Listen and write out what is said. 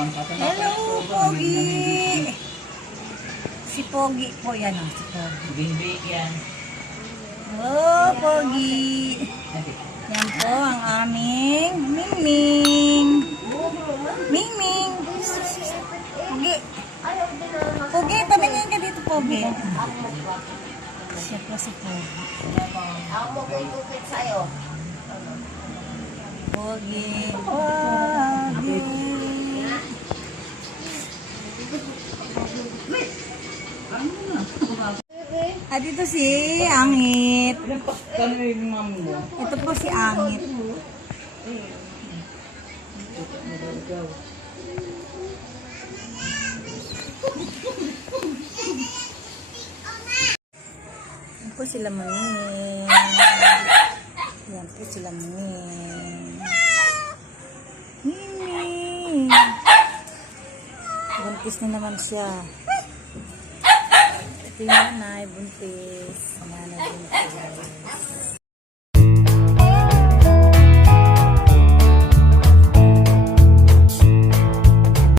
Hello, Pogi! Si Pogi po yan, oh, si Pogi. Bingbing yan. Oh, Pogi! Yan po ang aming Mingming. Mingming! Pogi! Pogi, tabingin ka dito, Pogi. Siya po si Pogi. Ako mo kay Pogi sa'yo. Pogi! Pogi! Ah, dito si Angit. Mo? Ito po si Angit. Yan po sila mamingin. Yan po sila mamingin. Buntis na naman siya. Ito yung nanay, buntis. Nanay buntis.